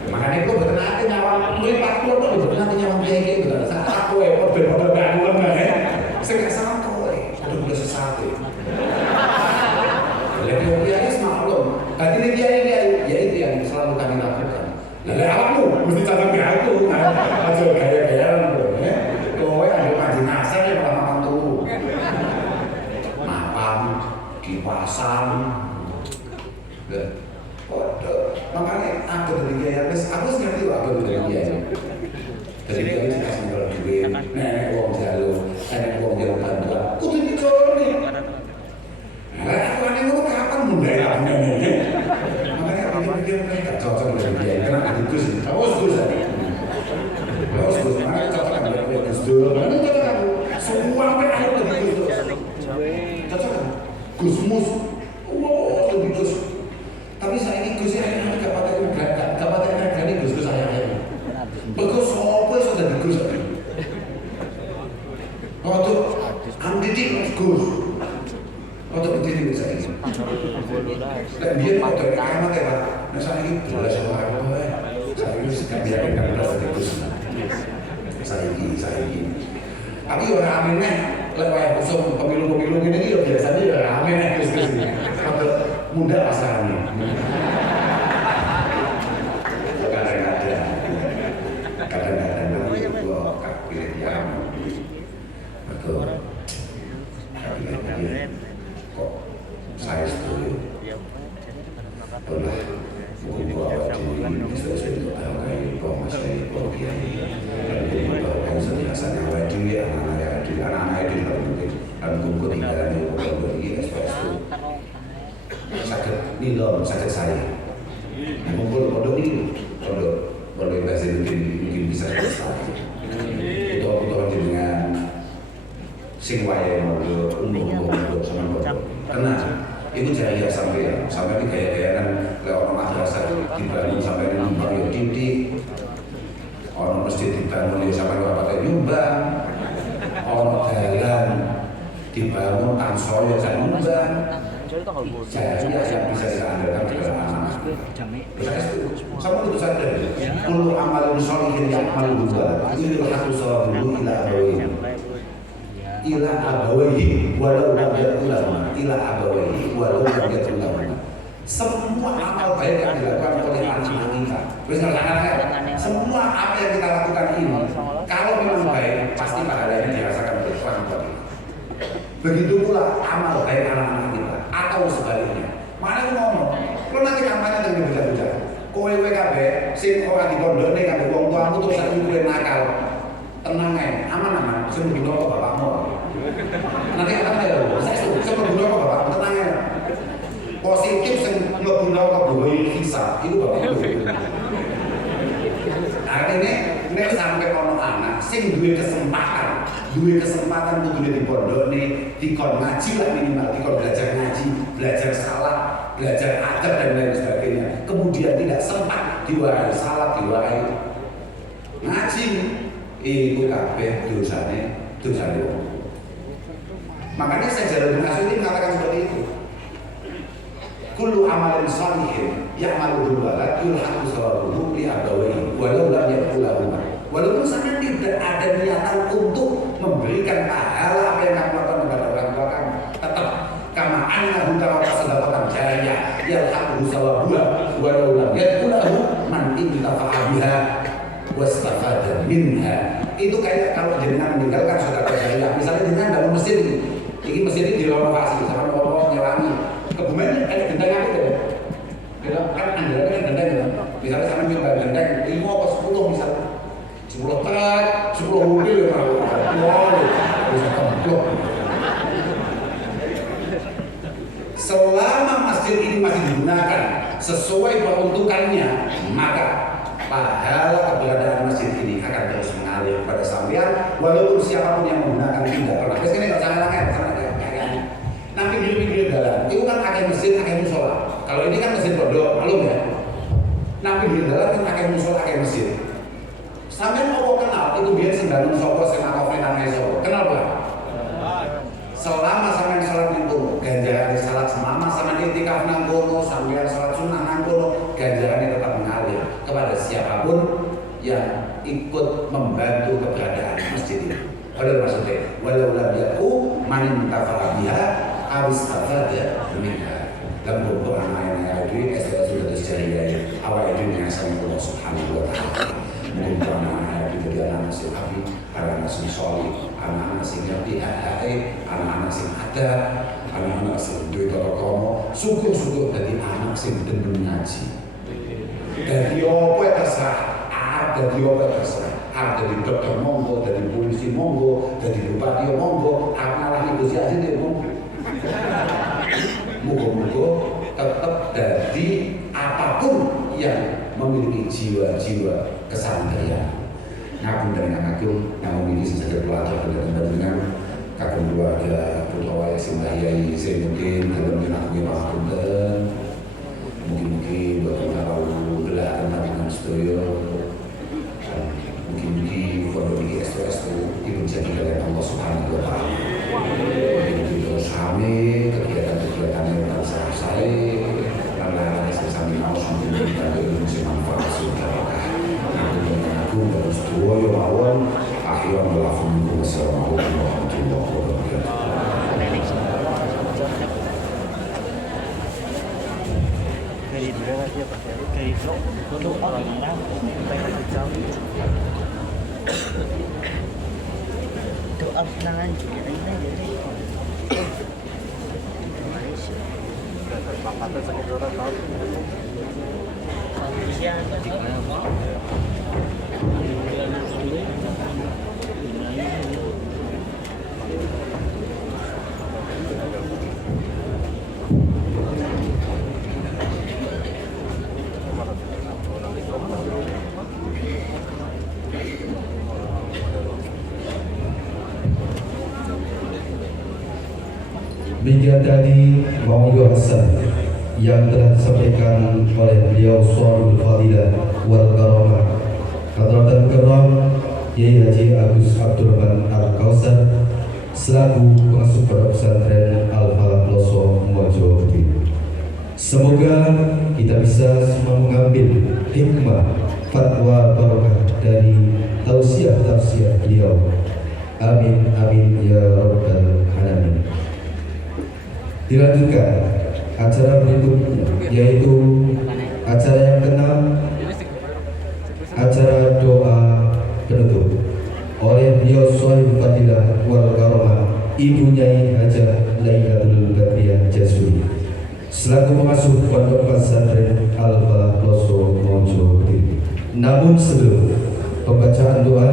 makanya gue berkenaan nyawang melipat gue tuh berkenaan nyawang biaya gitu kan saat aku berbeda bangun ya saya gak sama kowe udah sesate lebih biaya semaklum tadi ini biaya ya itu yang selalu kami lakukan lalu awakmu mesti catat aku aja gaya-gayaan ya kowe ada panjang asal yang malah makan turu mapan kipas pasang. Makanya aku dari kiai aku ngerti kok aku dari kiai. Dari kiai dikasih kalau duit, nenek uang jalur, nenek uang jalur bantuan, kudu dicolong. Nah, aku aneh ngomong kapan mulai aku nenek. Makanya aku pikir mereka cocok dari kiai, karena ada Gus, awas Gus. Awas Gus, mana cocok dengan Gus Dur, mana cocok aku. Semua mereka ada di Gus. Cocok kan? Gus Mus, wow, lebih Gus. Tapi saya ini Gus ya, ini gak pakai harga ini Gus saya ini. Bagus, apa sudah di Gus? Waktu amdidik Gus, waktu berdiri saya ini. Dan dia waktu itu kiamat ya Pak. Nah saya ini belas sama aku, saya ini sudah biarkan belas di Gus. Saya ini. Tapi orang aminnya, lewat usung pemilu-pemilu ini ya biasanya ya aminnya Gus ini. Waktu muda pasarannya. Kadang-kadang itu gua pilih yang betul. Kok saya setuju. Pernah gua di stasiun itu kayak masih kiai. Dan gua kan biasanya wedding ya anak-anak itu mungkin dan gua tinggalnya gua di SPS itu. Sakit nilon, sakit saya. Kumpul pondok ini, pondok bahasa mungkin bisa selesai. Itu dengan sing wae pondok umum sama pondok. Karena itu jaya sampai ini gaya-gayaan lewat orang madrasah dibangun sampai di nyumbang ya titik. Orang masjid dibangun ya sampai apa nyumbang. Orang jalan dibangun tansoyo dan nyumbang. Jadi yang bisa kita andalkan adalah anak. Sama itu sadar. Kullu amalun sholihin ya'malu dua. Itu harus selalu ila abawayhi. Ila abawayhi walau lam yatulahuma. Ila abawayhi walau lam yatulahuma. Semua amal baik yang dilakukan oleh anak kita. Semua apa yang kita lakukan ini, kalau memang baik, pasti pahalanya dirasakan oleh orang tua kita. Begitu pula amal baik anak-anak kita. Atau sebaliknya. Mana aku ngomong, lo nanti kampanye dengan bocah-bocah. Kowe WKB, sing ora dipondokne kabeh wong tuamu terus sak kuwi nakal. Tenang ae, aman-aman, sing mlebu kok bapakmu. Nanti apa ya? Saya sing mlebu kok bapakmu, tenang ae. Positif sing mlebu kok duwe hisab, itu bapakmu. Artinya nek sampai ono anak sing duwe kesempatan kudu dipondokne, dikon ngaji lah minimal, dikon belajar ngaji, belajar salat, belajar adab dan lain sebagainya. Kemudian tidak sempat diwarai salat, diwarai ngaji, itu kabeh dosane. Makanya Sajarul Masyuri mengatakan seperti itu. Kullu amalin sholihin ya'maluhu walad yulhaqu sawabuhu li abawayhi walau lam yaqulahuma. Walaupun sana tidak ada niatan untuk memberikan pahala apa yang kamu lakukan kepada orang tua kamu, tetap kama annahu tawaka sadaqatan jariyah yalhaqu sawabuha walau lam yaqulahu man intafa'a biha wastafada minha. Itu kayak kalau jenengan meninggalkan sedekah jariyah, misalnya jenengan bangun masjid ini masjid ini direnovasi sama bapak nyewangi. Kebumen ada gendang apa itu? Kan andalannya kan gendang gitu. Misalnya sama nyoba gendang 5 atau 10 misalnya. 10 truk, 10 mobil ya Pak. Wow, bisa templok. Selama masjid ini masih digunakan sesuai peruntukannya, maka pahala keberadaan masjid ini akan terus mengalir pada sampean walaupun siapapun yang menggunakan tidak pernah. Terus ini nggak salah kan? Nanti pinggir jalan, itu kan akeh masjid, akeh musola. Kalau ini kan masjid pondok, malum ya. Nanti pinggir jalan kan akeh musola, akeh masjid. Sampai mau kenal itu biar sembangun sopo, senakofnya namanya sopo. Kenal bukan? Selama sampai sholat nangkono, ganjaran salat semama sama itikaf nangkono, sampai sholat sunnah nangkono, ganjarannya tetap mengalir kepada siapapun yang ikut membantu keberadaan masjid ini. Padahal maksudnya, walau lam yaku man tafa'a biha awis tafada minha. Dalam buku anak yang itu sudah terjadi awal itu dengan sama Allah Subhanahu wa taala. Mungkin anak itu jadi anak-anak sing api, anak-anak sing solid, anak-anak sing ngerti anak-anak sing adat, anak-anak sing duwe tata krama, syukur-syukur dadi anak sing demen ngaji. Dadi apa terserah, dadi apa terserah. Dadi dokter monggo, dadi polisi monggo, dadi bupati monggo, ngalah Gusti Aziz ya monggo. Muga-muga tetap dadi apapun yang memiliki jiwa-jiwa kesantrian. Ngapunten agung namun ini saja pelajar dengan kakung keluarga putra wayah sembahyai saya mungkin dalam menakui pangapunten mungkin bapak tahu gelakan dengan sedoyo mungkin pondok ini estu dimenjadi oleh Allah Subhanahu wa Ta'ala. Mungkin terus kami kegiatan-kegiatan yang terserah saya lain-lain sesami mau mungkin kita ilmu manfaat sudah aku terus dua yang awal akhirnya melakukan wassalamualaikum warahmatullahi wabarakatuh. Doa kenangan juga ini Demikian tadi Maulid Hasan yang telah disampaikan oleh beliau Suarul Fadilah wal Karamah Hadratul Karam Kiai Haji Agus Abdurrahman Al-Kausar selaku pengasuh pondok pesantren Al-Falah Ploso Mojo. Semoga kita bisa semua mengambil hikmah fatwa barokah dari tausiah beliau. Amin amin ya rabbal alamin. Dilanjutkan acara berikutnya yaitu acara yang keenam, acara doa penutup oleh beliau Sohib Fadilah wal Karamah Ibu Nyai Hajah Lailatul Badriah Jasuri selaku pengasuh pondok pesantren Al-Falah Ploso Mojo. Namun sebelum pembacaan doa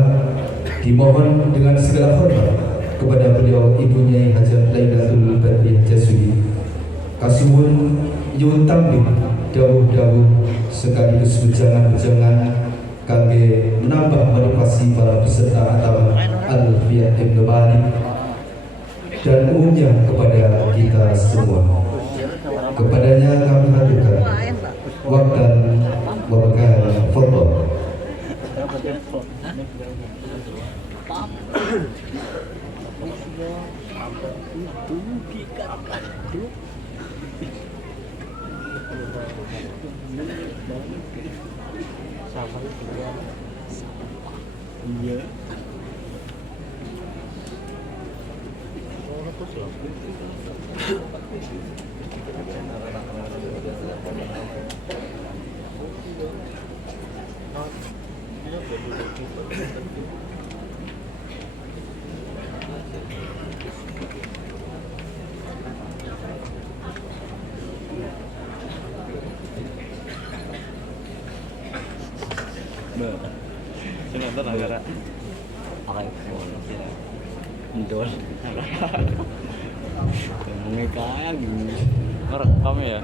dimohon dengan segala hormat kepada beliau Ibu Nyai Hajah Lailatul Badriah Jasuri kasuwun nyuwun tambih dawuh-dawuh sekaligus bejangan-bejangan kangge menambah motivasi para peserta atam Alfiah Ibnu Malik dan umumnya kepada kita semua. Kepadanya kami haturkan waqtan wa makan fadhal. Iya. Sini nonton negara. Oke. Ndol. Ngomongnya kayak gini. Ngerekam ya.